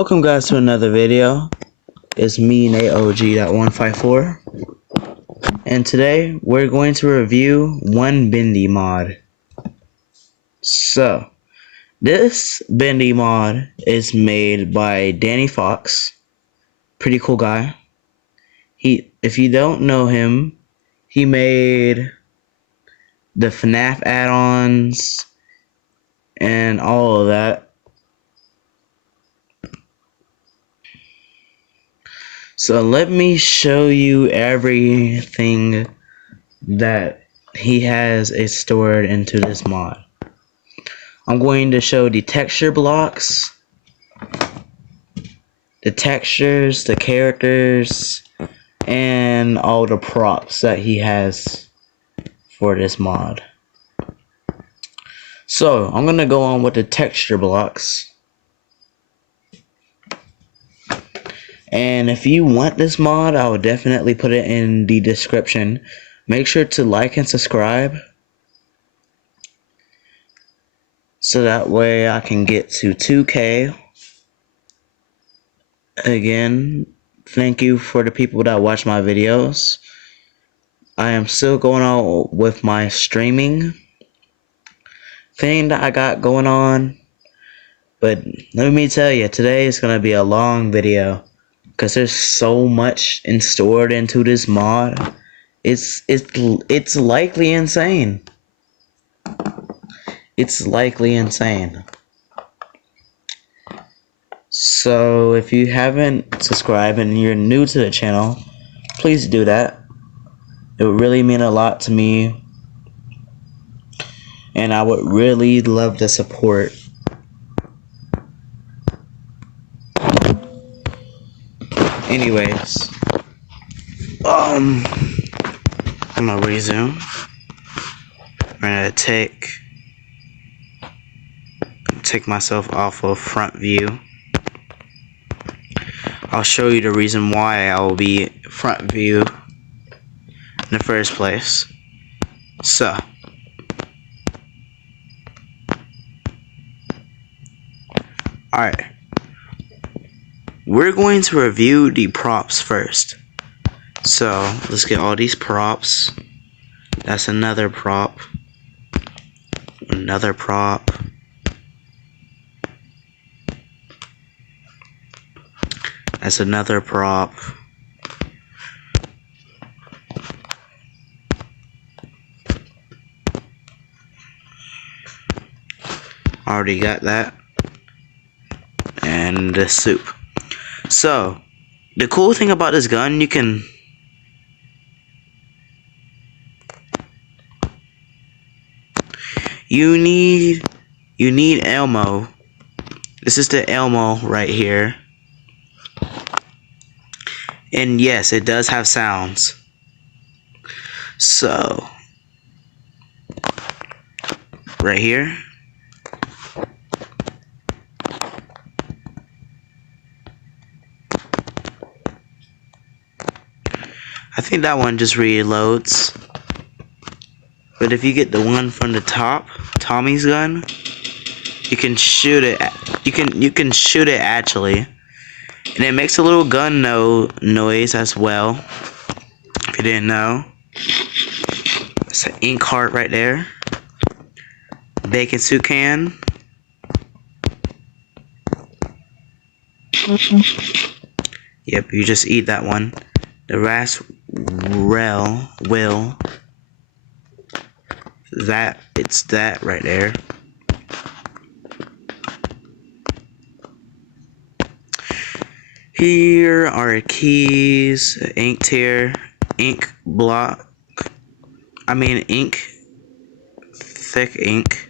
Welcome guys to another video. It's me, NateOG.154, and today we're going to review one bendy mod. So, this bendy mod is made by Danny Fox. Pretty cool guy. If you don't know him, he made the FNAF add-ons and all of that. So let me show you everything that he has stored into this mod. I'm going to show the texture blocks, the textures, the characters, and all the props that he has for this mod. So I'm going to go on with the texture blocks. And if you want this mod, I will definitely put it in the description. Make sure to like and subscribe, so that way I can get to 2K. Again, thank you for the people that watch my videos. I am still going on with my streaming thing that I got going on. But let me tell you, today is going to be a long video, because there's so much stored into this mod. It's likely insane. It's likely insane. So if you haven't subscribed and you're new to the channel, please do that. It would really mean a lot to me, and I would really love the support. Anyways, I'm gonna resume. I'm gonna take myself off of front view. I'll show you the reason why I will be front view in the first place. So, alright, we're going to review the props first. So let's get all these props. That's another prop. Another prop. That's another prop. Already got that. And the soup. So, the cool thing about this gun, you need Elmo. This is the Elmo right here. And yes, it does have sounds. So, right here. I think that one just reloads. But if you get the one from the top, Tommy's gun, you can shoot it. You can shoot it actually, and it makes a little gun noise as well. If you didn't know, it's an ink heart right there. Bacon soup can. Yep, you just eat that one. The will. It's that right there. Here are keys, ink tier, ink block. Thick ink.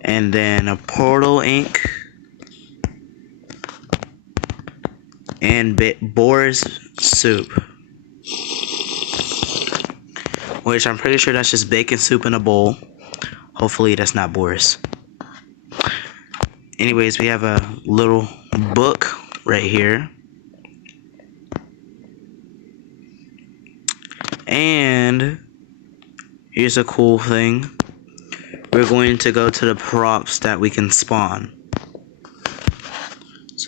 And then a portal ink. And Boris soup. Which I'm pretty sure that's just bacon soup in a bowl. Hopefully that's not Boris. Anyways, we have a little book right here. And here's a cool thing. We're going to go to the props that we can spawn.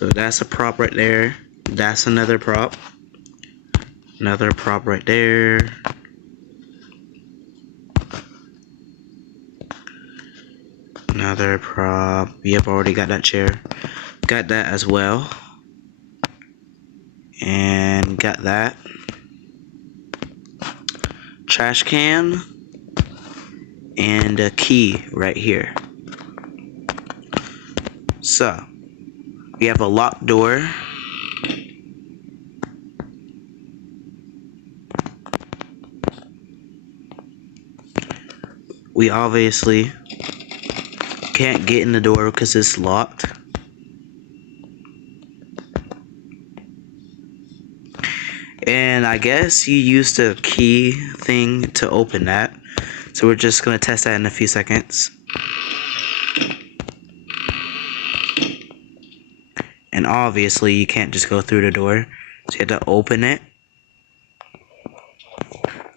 So that's a prop right there. That's another prop. Another prop right there. Another prop. Yep, already got that chair. Got that as well. And got that. Trash can. And a key right here. So, we have a locked door. We obviously can't get in the door because it's locked. And I guess you used the key thing to open that. So we're just going to test that in a few seconds. And obviously you can't just go through the door. So you have to open it.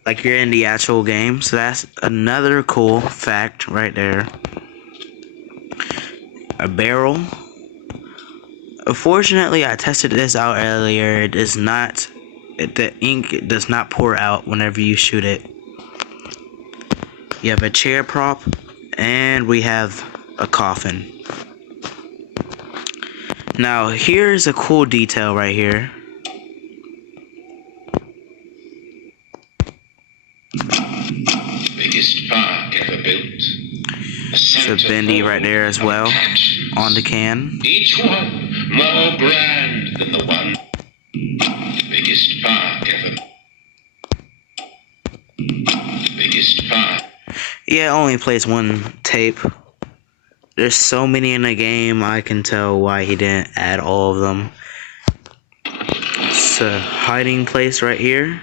Like you're in the actual game. So that's another cool fact right there. A barrel. Unfortunately, I tested this out earlier. It is not, the ink does not pour out whenever you shoot it. You have a chair prop, and we have a coffin. Now, here's a cool detail right here. Biggest park ever built. It's a bendy right there as well on the can. Each one more grand than the one. Biggest park ever. Biggest park. Yeah, it only plays one tape. There's so many in the game, I can tell why he didn't add all of them. It's a hiding place right here.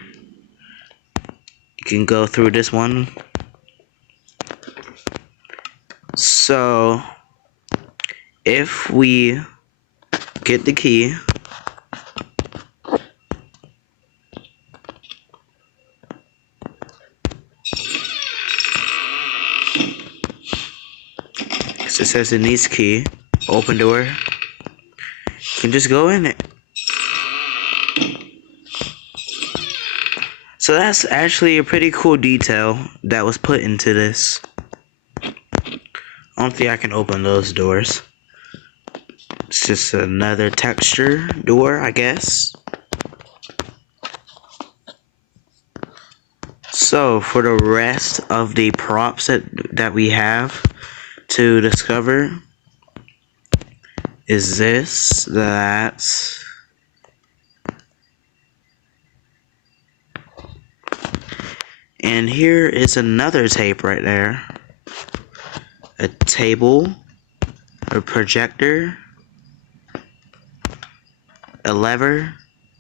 You can go through this one. So, if we get the key, it says it needs key, open door, you can just go in it. So that's actually a pretty cool detail that was put into this. I don't think I can open those doors. It's just another texture door, I guess. So for the rest of the props that we have to discover is this, that, and here is another tape right there. A table, a projector, a lever,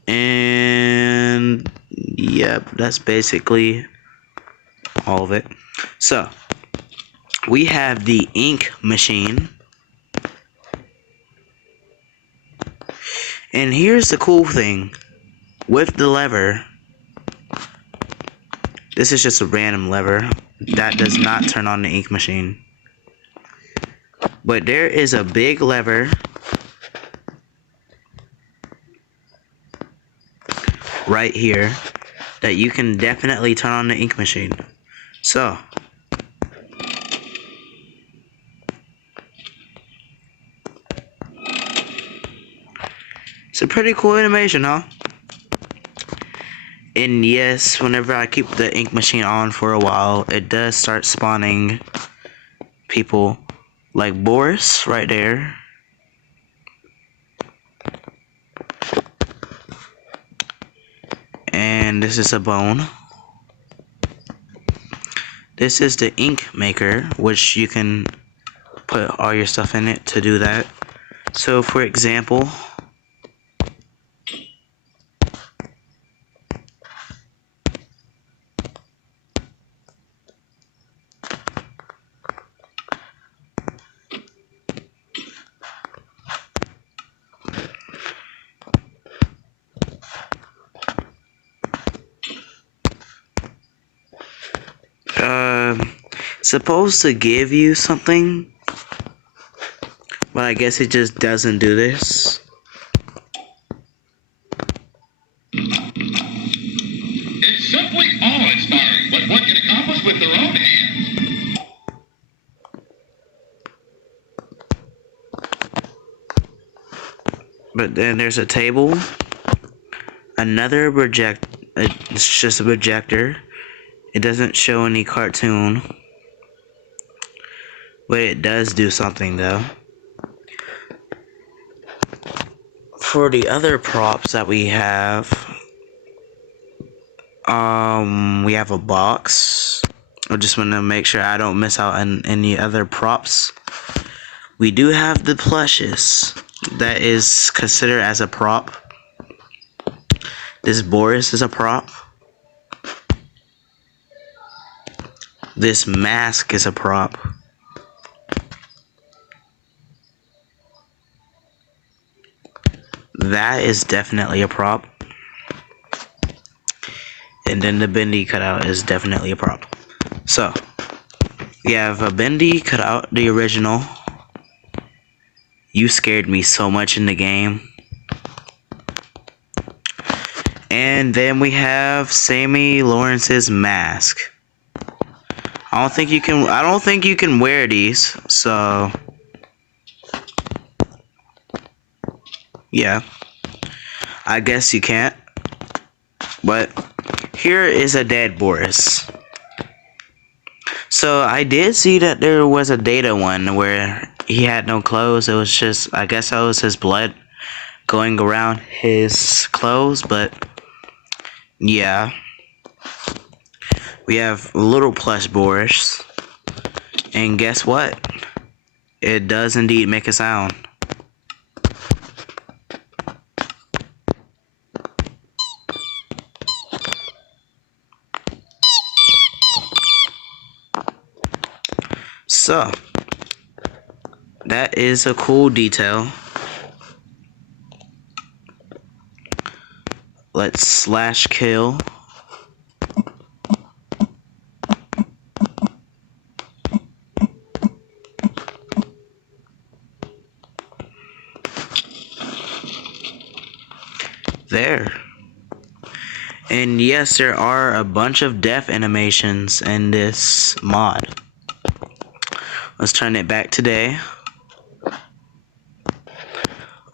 and yep, that's basically all of it. So we have the ink machine, and here's the cool thing with the lever. This is just a random lever that does not turn on the ink machine. But there is a big lever right here that you can definitely turn on the ink machine. So, it's a pretty cool animation, huh? And yes, whenever I keep the ink machine on for a while, it does start spawning people like Boris right there. And this is a bone. This is the ink maker, which you can put all your stuff in it to do that. So for example, supposed to give you something, but I guess it just doesn't do this. props with their own hands. But then there's a table, another it's just a projector. It doesn't show any cartoon, but it does do something though. For the other props that we have a box. I just want to make sure I don't miss out on any other props. We do have the plushes. That is considered as a prop. This Boris is a prop. This mask is a prop. That is definitely a prop. And then the bendy cutout is definitely a prop. So, we have a bendy cutout, the original. You scared me so much in the game. And then we have Sammy Lawrence's mask. I don't think you can wear these, so yeah. I guess you can't. But here is a dead Boris. So I did see that there was a data one where he had no clothes. It was just, I guess that was his blood going around his clothes, but yeah. We have little plush Boris. And guess what? It does indeed make a sound. So, that is a cool detail. Let's slash kill. There. And yes, there are a bunch of death animations in this mod. Let's turn it back today.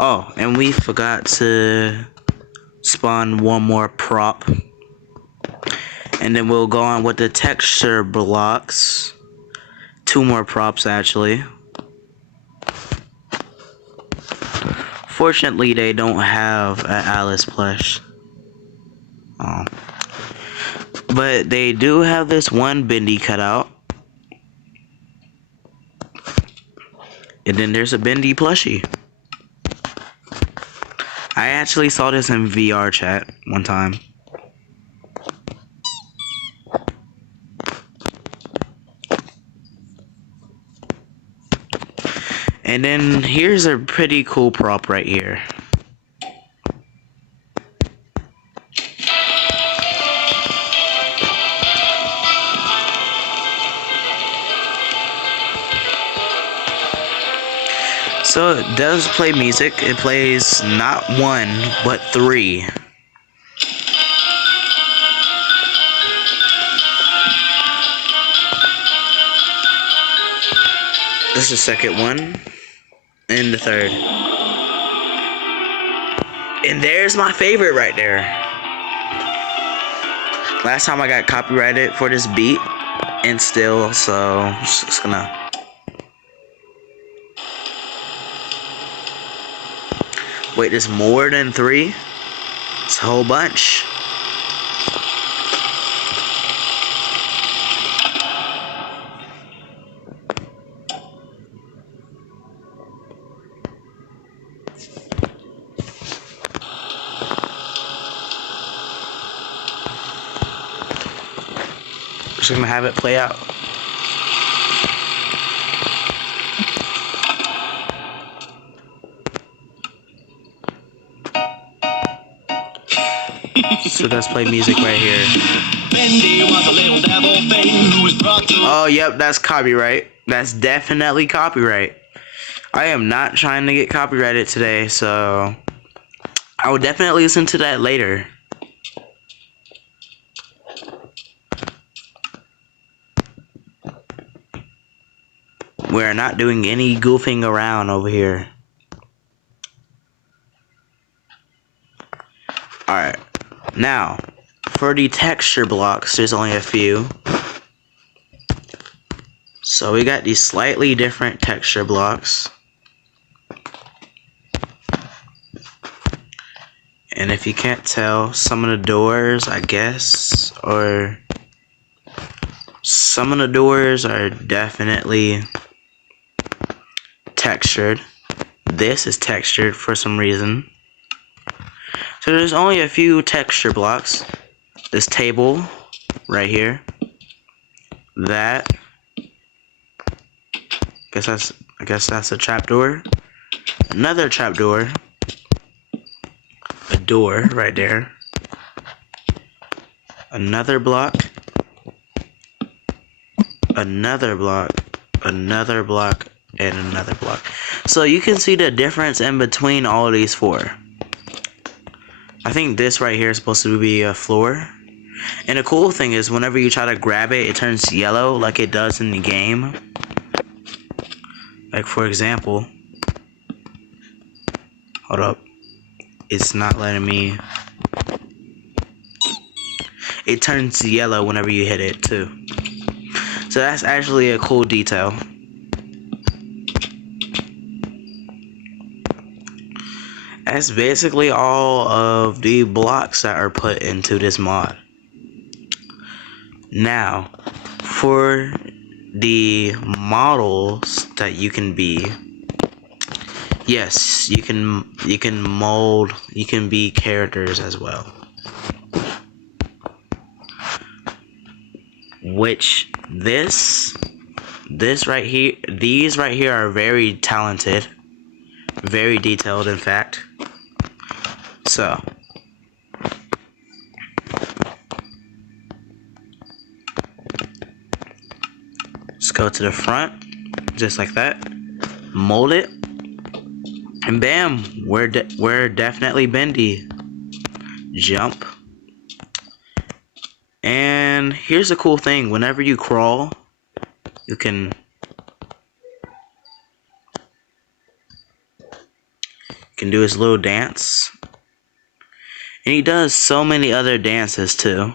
Oh, and we forgot to spawn one more prop. And then we'll go on with the texture blocks. Two more props, actually. Fortunately, they don't have an Alice plush. Oh. But they do have this one bendy cutout. And then there's a bendy plushie. I actually saw this in VR chat one time. And then here's a pretty cool prop right here. So it does play music. It plays not one, but three. This is the second one. And the third. And there's my favorite right there. Last time I got copyrighted for this beat. And still, so I'm just gonna... Wait, there's more than three? It's a whole bunch. Just gonna have it play out. So let's play music right here. Bendy was a little devil thing who was brought to... Oh, yep, that's copyright. That's definitely copyright. I am not trying to get copyrighted today, so I will definitely listen to that later. We're not doing any goofing around over here. Alright, now, for the texture blocks, there's only a few. So we got these slightly different texture blocks. And if you can't tell, some of the doors, I guess, or some of the doors are definitely textured. This is textured for some reason. So there's only a few texture blocks. This table right here. That. I guess that's a trapdoor. Another trapdoor. A door right there. Another block. Another block. Another block. And another block. So you can see the difference in between all of these four. I think this right here is supposed to be a floor. And the cool thing is whenever you try to grab it, it turns yellow like it does in the game. Like for example, hold up, it's not letting me. It turns yellow whenever you hit it too. So that's actually a cool detail. That's basically all of the blocks that are put into this mod. Now, for the models that you can be, yes, you can mold, you can be characters as well. Which this right here, these right here are very talented, very detailed in fact. So let's go to the front, just like that. Mold it, and bam, we're definitely bendy. Jump. And here's the cool thing: whenever you crawl, you can do his little dance, and he does so many other dances too.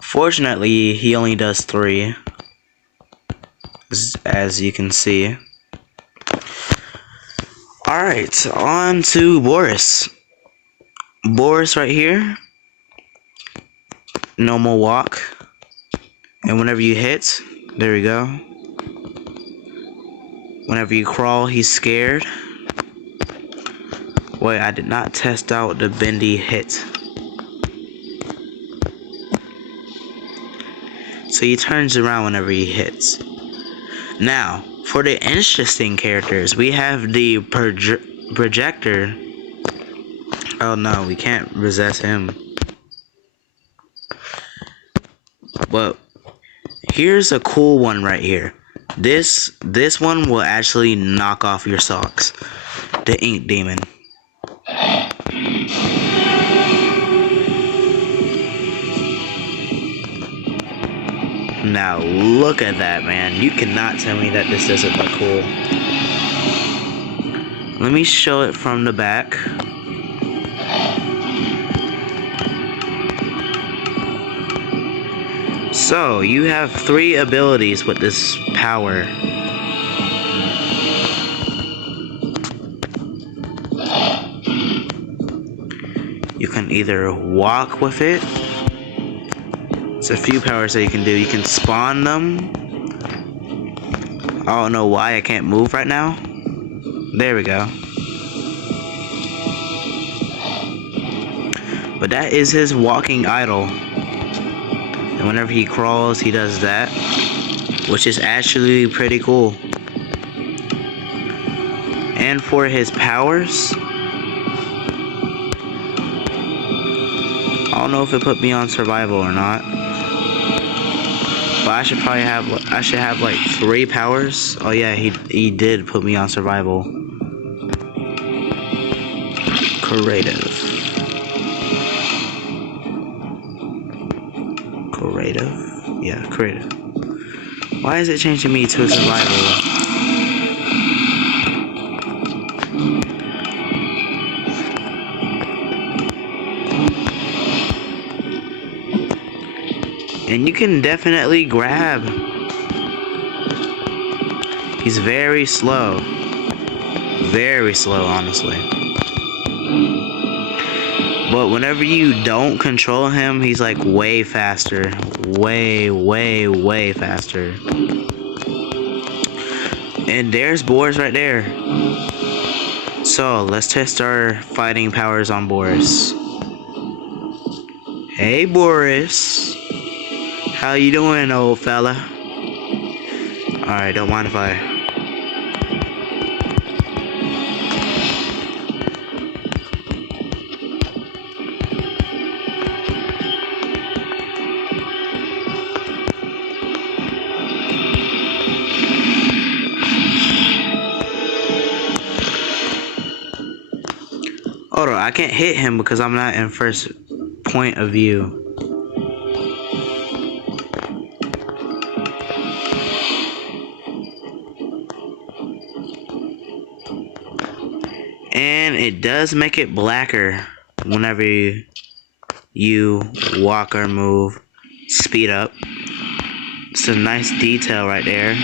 Fortunately, he only does 3, as you can see. Alright, on to Boris. Boris right here. Normal walk. And whenever you hit, there we go. Whenever you crawl, he's scared. Wait, I did not test out the bendy hit. So he turns around whenever he hits. Now, for the interesting characters, we have the projector. Oh no, we can't resist him. But here's a cool one right here. This one will actually knock off your socks. The ink demon. Now look at that, man. You cannot tell me that this doesn't look cool. Let me show it from the back. So, you have 3 abilities with this power. You can either walk with it. There's a few powers that you can do. You can spawn them. I don't know why I can't move right now. There we go. But that is his walking idol. And whenever he crawls, he does that. Which is actually pretty cool. And for his powers, I don't know if it put me on survival or not. But I should have like 3 powers. Oh yeah, he did put me on survival. Creative. creative? Yeah, creative. Why is it changing me to survival? And you can definitely grab. He's very slow. Very slow, honestly. But whenever you don't control him, he's like way faster. Way faster. And there's Boris right there. So, let's test our fighting powers on Boris. Hey, Boris. How you doing, old fella? Alright, don't mind if I... Hold on, I can't hit him because I'm not in first point of view. And it does make it blacker whenever you walk or move. Speed up. It's a nice detail right there.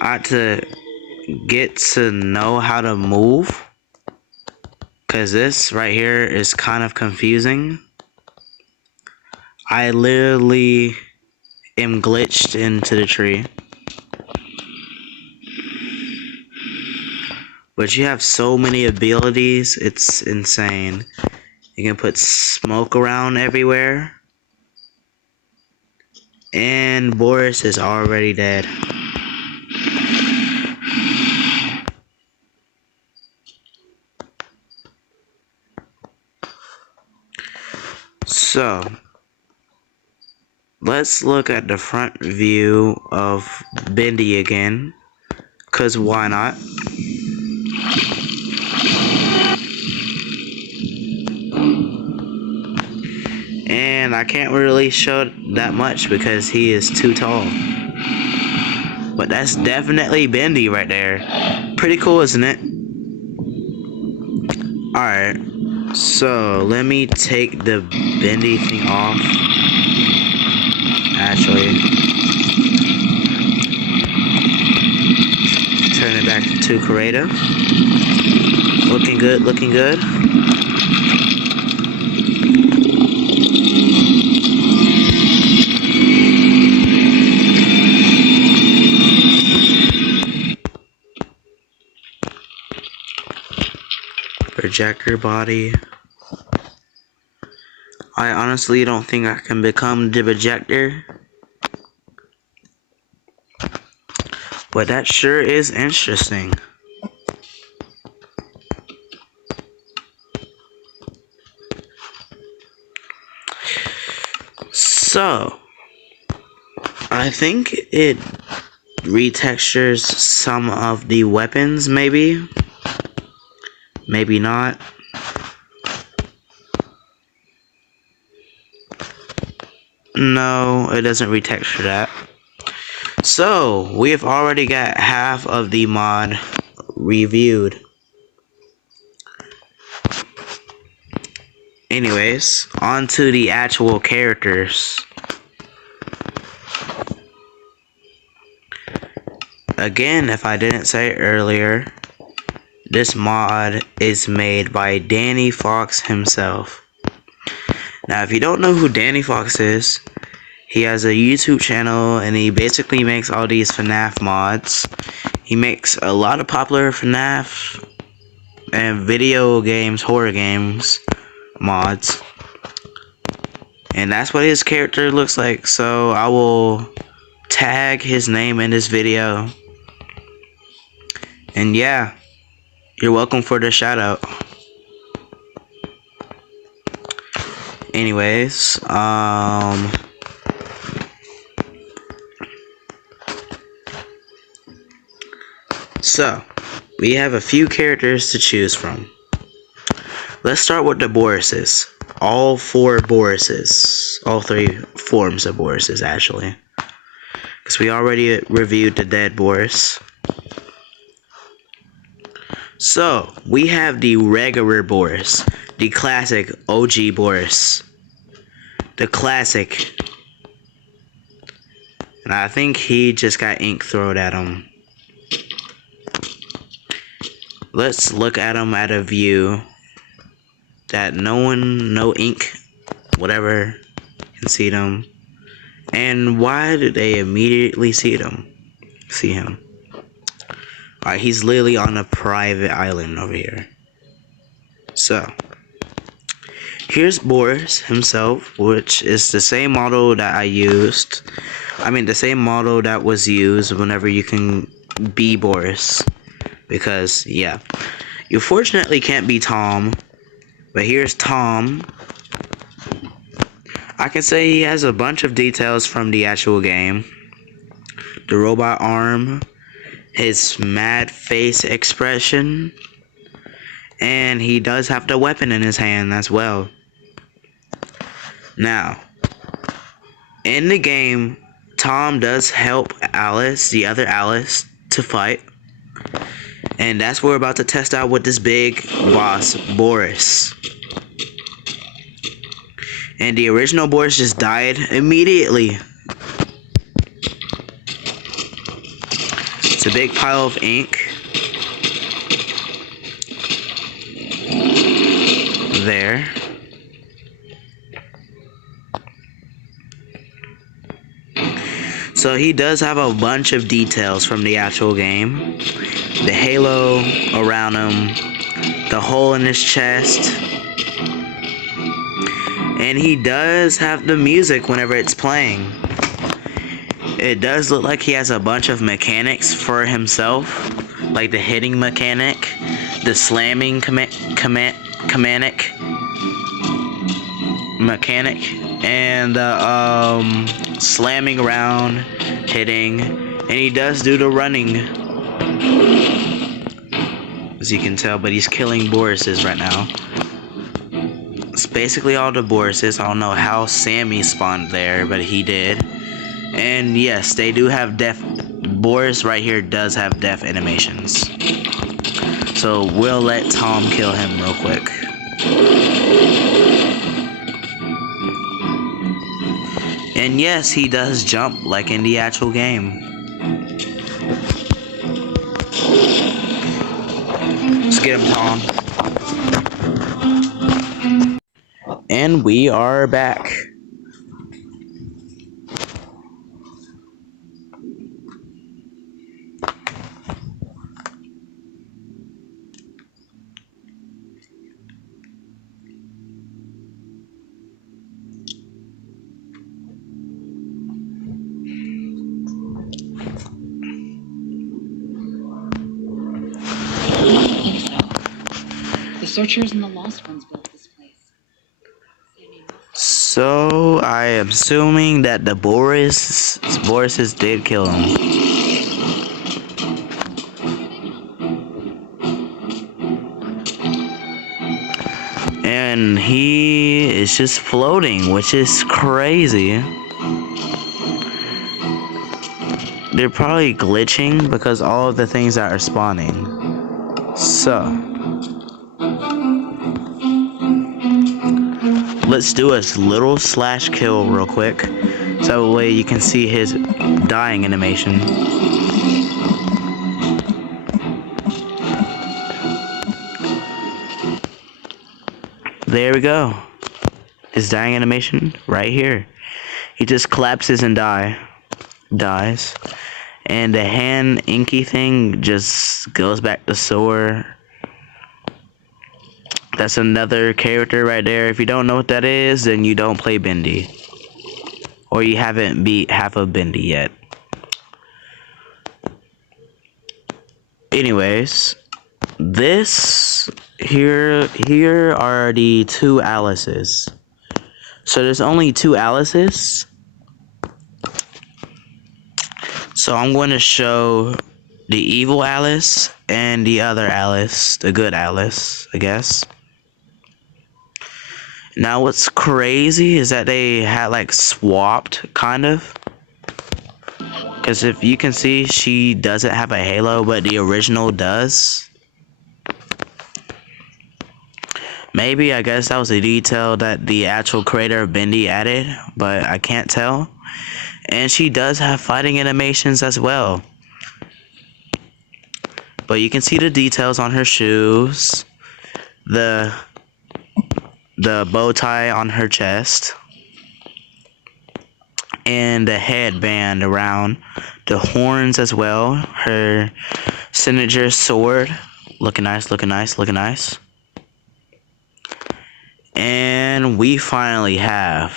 I had to get to know how to move, because this right here is kind of confusing. I literally am glitched into the tree. But you have so many abilities, it's insane. You can put smoke around everywhere. And Boris is already dead. So, let's look at the front view of Bendy again. Cause why not? And I can't really show that much because he is too tall. But that's definitely Bendy right there. Pretty cool, isn't it? Alright. So, let me take the Bendy thing off. Actually. Turn it back to creative. Looking good, looking good. Projector body. I honestly don't think I can become the projector. But that sure is interesting. So, I think it retextures some of the weapons, maybe. Maybe not. No, it doesn't retexture that. So, we have already got half of the mod reviewed. Anyways, on to the actual characters. Again, if I didn't say it earlier, this mod is made by Danny Fox himself. Now, if you don't know who Danny Fox is, he has a YouTube channel and he basically makes all these FNAF mods. He makes a lot of popular FNAF and video games, horror games mods. And that's what his character looks like. So I will tag his name in this video. And yeah, you're welcome for the shout out. Anyways, so we have a few characters to choose from. Let's start with the Borises. all 4 Borises. All 3 forms of Borises, actually. Because we already reviewed the dead Boris. So, we have the regular Boris. The classic OG Boris. The classic. And I think he just got ink thrown at him. Let's look at him at a view that no ink, whatever, can see them. And why did they immediately see him? Alright, he's literally on a private island over here. So, here's Boris himself, which is the same model that I used. I mean, the same model that was used whenever you can be Boris. Because, yeah. You fortunately can't be Tom. But here's Tom. I can say he has a bunch of details from the actual game. The robot arm. His mad face expression. And he does have the weapon in his hand as well. Now, in the game, Tom does help Alice, the other Alice, to fight. And that's what we're about to test out with this big boss, Boris. And the original Boris just died immediately. It's a big pile of ink. There. So he does have a bunch of details from the actual game. The halo around him, the hole in his chest, and he does have the music whenever it's playing. It does look like he has a bunch of mechanics for himself, like the hitting mechanic, the slamming mechanic, and the slamming around, hitting, and he does do the running. As you can tell, but he's killing Borises right now. It's basically all the Borises. I don't know how Sammy spawned there, but he did. And yes, they do have death. Boris right here does have death animations. So we'll let Tom kill him real quick. And yes, he does jump like in the actual game. Let's get him, Tom. And we are back. The Searchers and the Lost Ones built this place. So I am assuming that the Borises did kill him. And he is just floating, which is crazy. They're probably glitching because all of the things that are spawning. So let's do a little slash kill real quick, so that way you can see his dying animation. There we go. His dying animation right here. He just collapses and dies. And the hand inky thing just goes back to Soar. That's another character right there. If you don't know what that is, then you don't play Bendy. Or you haven't beat half of Bendy yet. Anyways, this here are the 2 Alices. So there's only 2 Alices. So I'm going to show the evil Alice and the other Alice, the good Alice, I guess. Now what's crazy is that they had like swapped kind of. Because if you can see, she doesn't have a halo, but the original does. Maybe, I guess that was a detail that the actual creator of Bendy added, but I can't tell. And she does have fighting animations as well. But you can see the details on her shoes, the bow tie on her chest, and the headband around the horns as well. Her signature sword, looking nice, looking nice, looking nice. And we finally have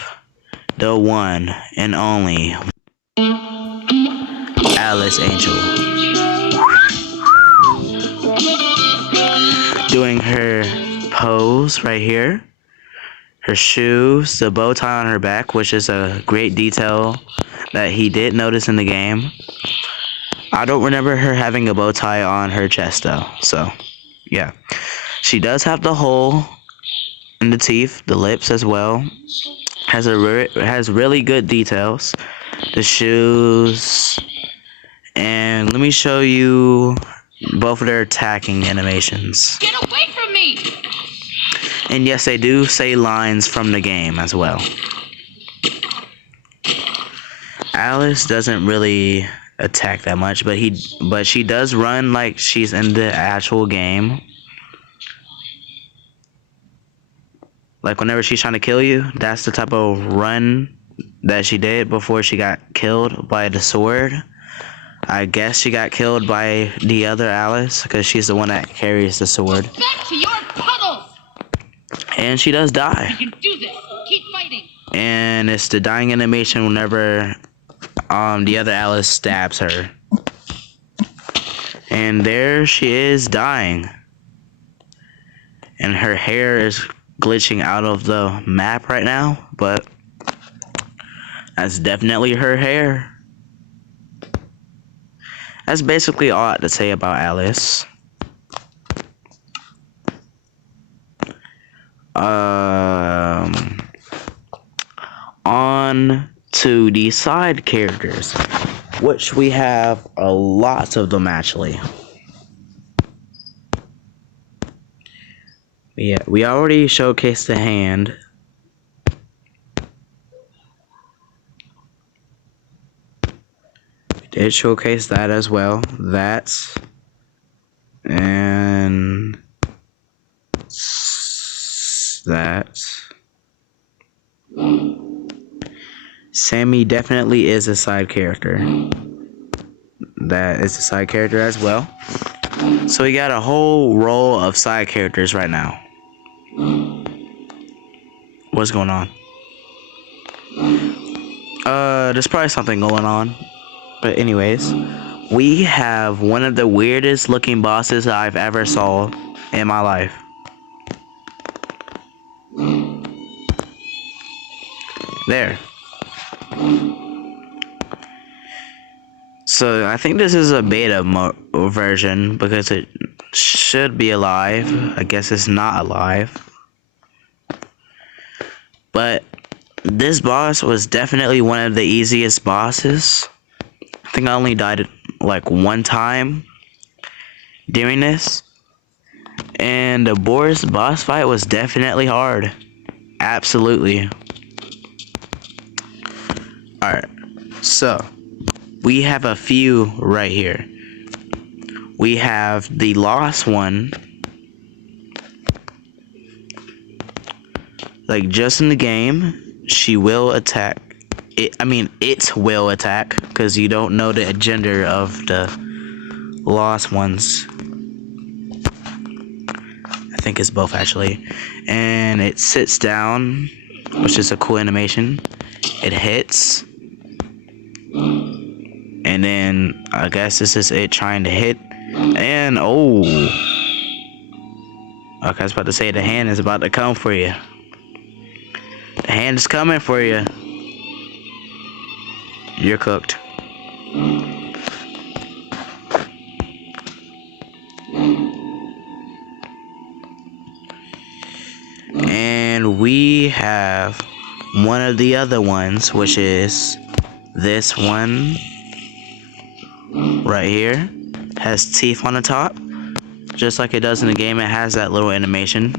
the one and only Alice Angel doing her pose right here. Her shoes, the bow tie on her back, which is a great detail that he did notice in the game. I don't remember her having a bow tie on her chest though, so yeah. She does have the hole in the teeth, the lips as well. Has really good details. The shoes, and let me show you both of their attacking animations. Get away from me! And yes, they do say lines from the game as well. Alice doesn't really attack that much, but she does run like she's in the actual game. Like whenever she's trying to kill you, that's the type of run that she did before she got killed by the sword. I guess she got killed by the other Alice because she's the one that carries the sword. Back to your puddles! And she does die. You can do this. Keep fighting. And it's the dying animation whenever the other Alice stabs her. And there she is dying. And her hair is glitching out of the map right now, but that's definitely her hair. That's basically all I have to say about Alice. On to the side characters, which we have a lot of them actually. Yeah, we already showcased the hand. We did showcase that as well. That's and that. Sammy definitely is a side character. That is a side character as well. So we got a whole row of side characters right now. What's going on? There's probably something going on. But anyways, we have one of the weirdest looking bosses I've ever saw in my life. There. So I think this is a beta version because it should be alive. I guess it's not alive. But this boss was definitely one of the easiest bosses. I think I only died like one time during this. And the boss fight was definitely hard. Absolutely. Alright, so we have a few right here. We have the lost one. Like just in the game, she will attack. It will attack because you don't know the gender of the lost ones. I think it's both actually. And it sits down, which is a cool animation. It hits. And then I guess this is it trying to hit. And oh. Okay, I was about to say the hand is about to come for you. The hand is coming for you. You're cooked. And we have one of the other ones, which is this one right here. Has teeth on the top, just like it does in the game. It has that little animation.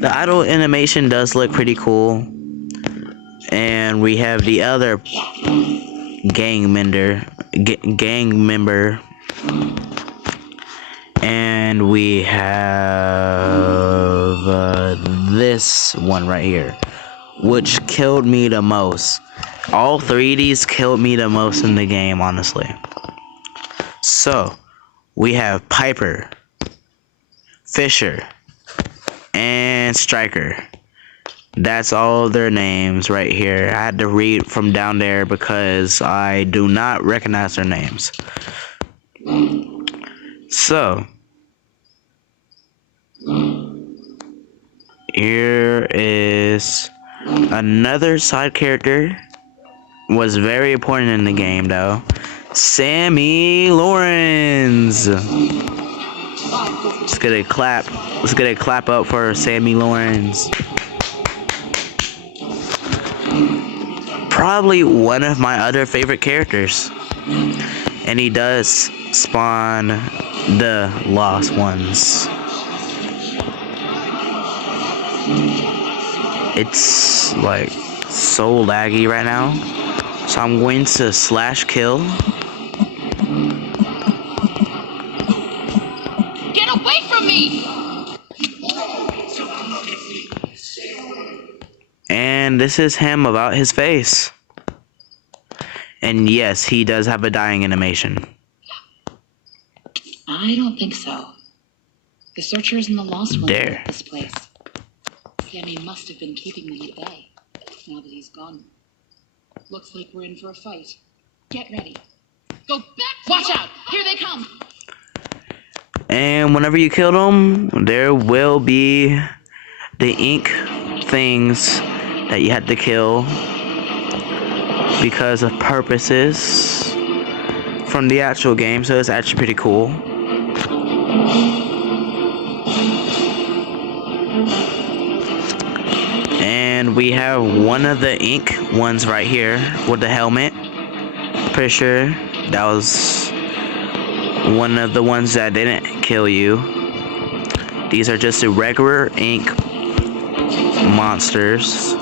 The idle animation does look pretty cool. And we have the other gang member, and we have this one right here, which killed me the most. All three of these killed me the most in the game, honestly. So we have Piper, Fisher, and Striker. That's all their names right here. I had to read from down there because I do not recognize their names. So, here is another side character. Was very important in the game though. Sammy Lawrence. Let's get a clap. Let's get a clap up for Sammy Lawrence. Probably one of my other favorite characters. And he does spawn the lost ones. It's like so laggy right now. So I'm going to slash kill. Get away from me! And this is him about his face. And yes, he does have a dying animation. I don't think so. The searchers and the lost ones There. left this place. Sammy must have been keeping them at bay. Now that he's gone. Looks like we're in for a fight. Get ready. Go back! Watch out! Here they come! And whenever you kill them, there will be the ink things that you have to kill because of purposes from the actual game, so it's actually pretty cool. And we have one of the ink ones right here with the helmet. Pretty sure that was one of the ones that didn't kill you. These are just the regular ink monsters.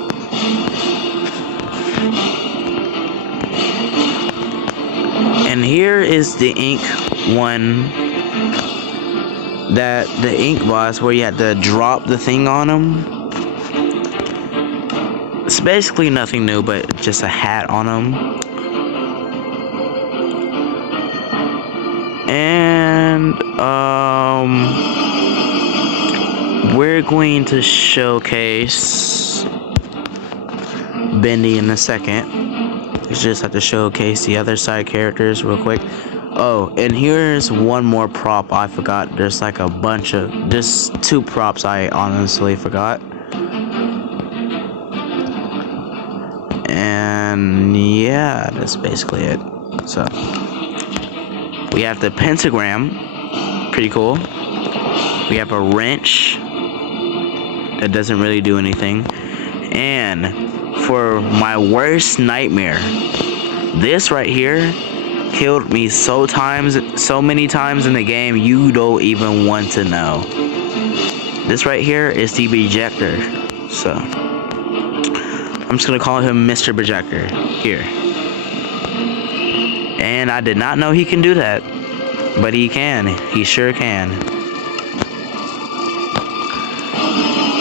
And here is the ink one, that the ink boss where you had to drop the thing on him. It's basically nothing new, but just a hat on him. And we're going to showcase Bendy in a second. We just have to showcase the other side characters real quick. Oh, and here's one more prop I forgot. There's like a bunch of, just 2 props I honestly forgot. And yeah, that's basically it. So we have the pentagram, pretty cool. We have a wrench that doesn't really do anything. And for my worst nightmare, this right here killed me so many times in the game you don't even want to know. This right here is the Projector. So I'm just gonna call him Mr. Projector here. And I did not know he can do that, but he can. He sure can.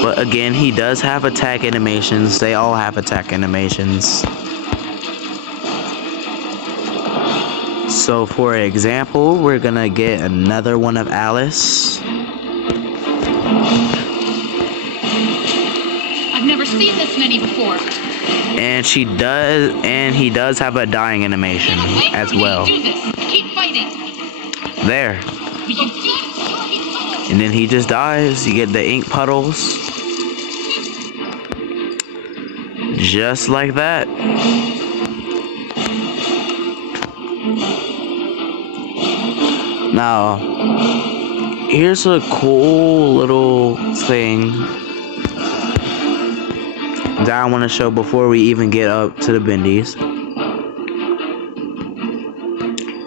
But again, he does have attack animations. They all have attack animations. So for example, we're gonna get another one of Alice. I've never seen this many before. And he does have a dying animation Get away as from me. well. Do this. Keep fighting. There. We can do it. And then he just dies. You get the ink puddles. Just like that. Now, here's a cool little thing. that I want to show before we even get up to the bendies.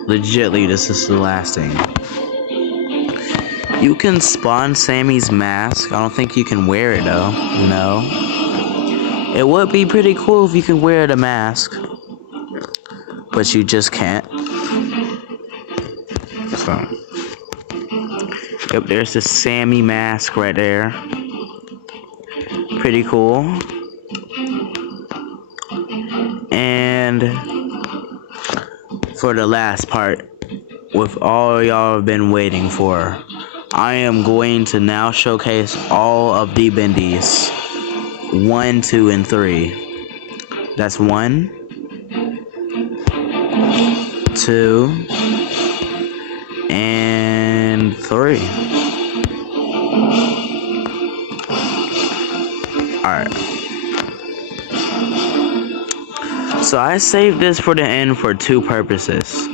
Legitly, this is the last thing. You can spawn Sammy's mask. I don't think you can wear it though. No. It would be pretty cool if you could wear the mask, but you just can't. So, yep, there's the Sammy mask right there. Pretty cool. And for the last part, with all y'all have been waiting for, I am going to now showcase all of the bendies. 1, 2, and 3. That's 1, 2, and 3. Alright. So I saved this for the end for 2 purposes.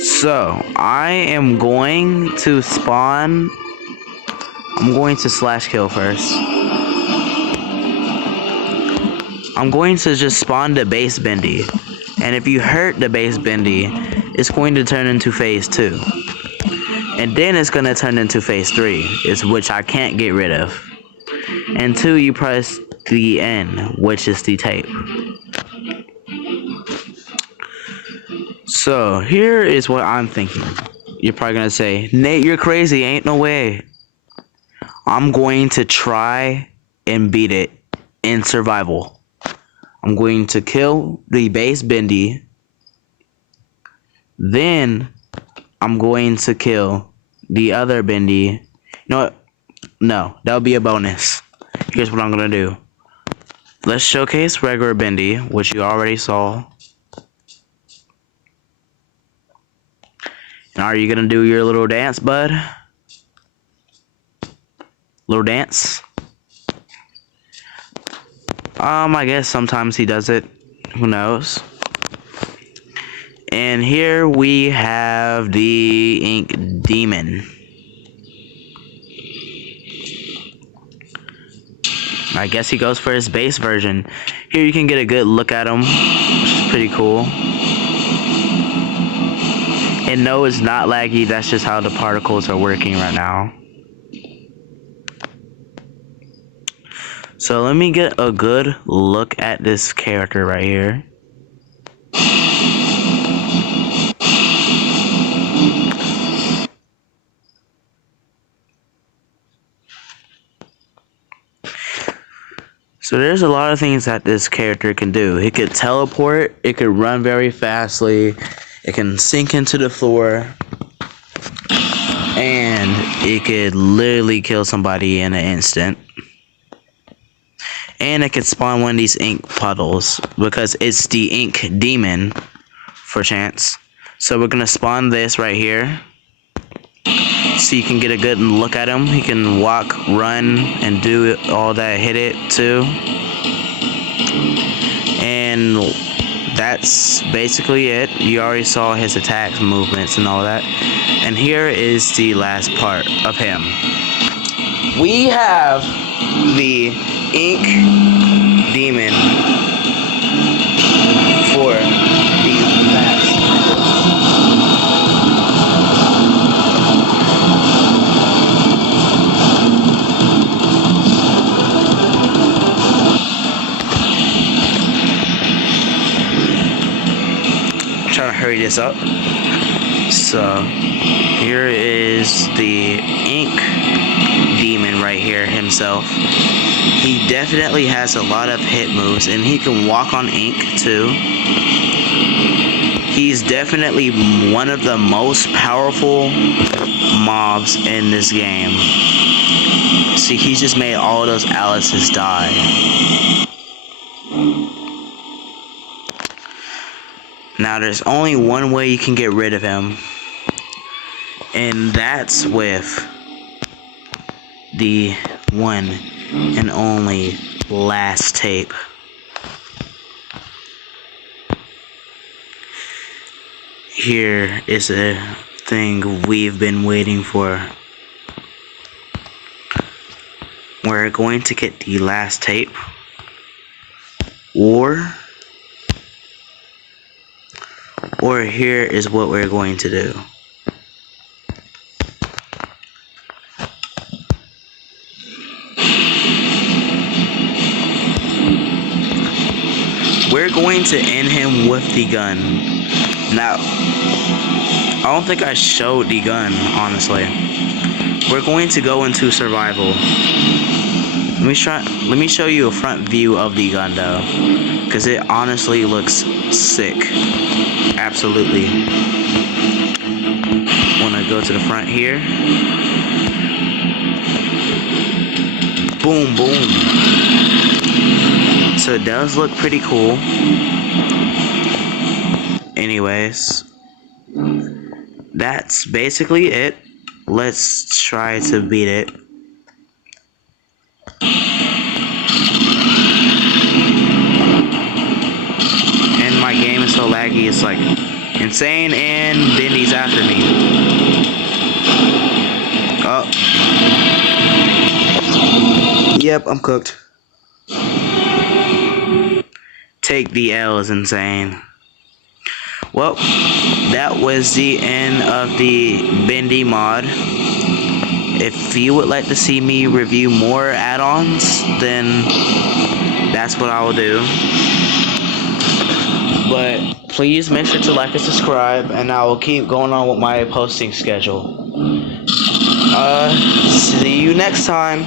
So I am going to spawn. I'm going to slash kill first. I'm going to just spawn the base bendy. And if you hurt the base bendy, it's going to turn into phase 2. And then it's going to turn into phase 3, is which I can't get rid of. And 2, you press the N, which is the tape. So here is what I'm thinking. You're probably going to say, Nate, you're crazy, ain't no way. I'm going to try and beat it in survival. I'm going to kill the base bendy. Then I'm going to kill the other bendy. You know what? No, that'll be a bonus. Here's what I'm going to do. Let's showcase regular bendy, which you already saw. And are you going to do your little dance, bud? Little dance? I guess sometimes he does it. Who knows? And here we have the Ink Demon. I guess he goes for his base version. Here you can get a good look at him, which is pretty cool. And no, it's not laggy. That's just how the particles are working right now. So let me get a good look at this character right here. So there's a lot of things that this character can do. It could teleport, it could run very fastly, it can sink into the floor, and it could literally kill somebody in an instant. And it could spawn one of these ink puddles because it's the Ink Demon for chance. So we're gonna spawn this right here. So you can get a good look at him. He can walk, run, and do all that, hit it too. And that's basically it. You already saw his attacks, movements, and all that. And here is the last part of him. We have the Ink Demon for the last. I'm trying to hurry this up. So here is the Ink Demon right here himself. He definitely has a lot of hit moves, and he can walk on ink too. He's definitely one of the most powerful mobs in this game. See, he just made all those Alices die. Now there's only one way you can get rid of him, and that's with the one and only last tape. Here is a thing we've been waiting for. we're going to get the last tape, or here is what we're going to do. We're going to end him with the gun. Now, I don't think I showed the gun, honestly. We're going to go into survival. Let me show you a front view of the gun though, because it honestly looks sick. Absolutely. Wanna go to the front here. Boom, boom. So it does look pretty cool. Anyways, that's basically it. Let's try to beat it. And my game is so laggy, it's like insane, and Bendy's after me. Oh. Yep, I'm cooked. Take the L is insane. Well, that was the end of the bendy mod. If you would like to see me review more add-ons, then that's what I will do. But please make sure to like and subscribe, and I will keep going on with my posting schedule. See you next time.